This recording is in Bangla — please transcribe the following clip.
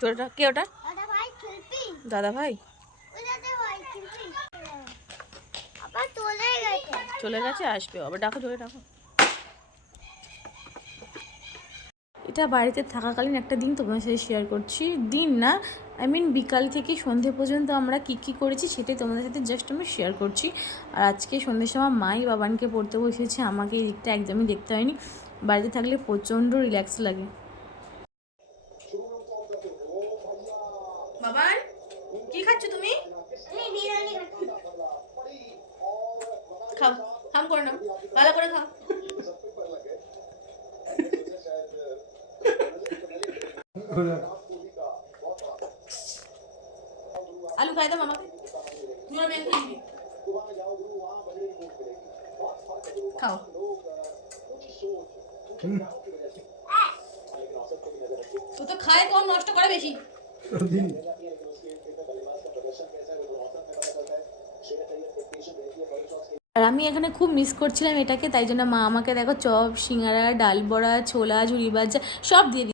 তোরটা কে ওটা? দাদা ভাই চলে গেছে, আসবে আবার। ডাকো, জোরে ডাকো। এটা বাড়িতে থাকাকালীন একটা দিন তোমার সাথে শেয়ার করছি। দিন না, আই মিন বিকাল থেকে সন্ধে পর্যন্ত আমরা কী করেছি সেটাই তোমাদের সাথে জাস্ট আমি শেয়ার করছি। আর আজকে সন্ধ্যের সময় মাই বাবানকে পড়তে বসেছে, আমাকে এই দিকটা একদমই দেখতে হয়নি। বাড়িতে থাকলে প্রচণ্ড রিল্যাক্স লাগে। বাবান, কি খাচ্ছ তুমি? খাও, হাম করে নাও, ভালো করে খাও। আলু খাই দাও মামাকে, তুই আর ম্যাঙ্গো নিবি, খাও। তো তো খায় কম, নষ্ট করে বেশি। আর আমি এখানে খুব মিস করছিলাম এটাকে, তাই জন্য মা আমাকে দেখো চপ, সিঙ্গারা, ডাল বড়া, ছোলা, ঝুরি ভাজা সব দিয়ে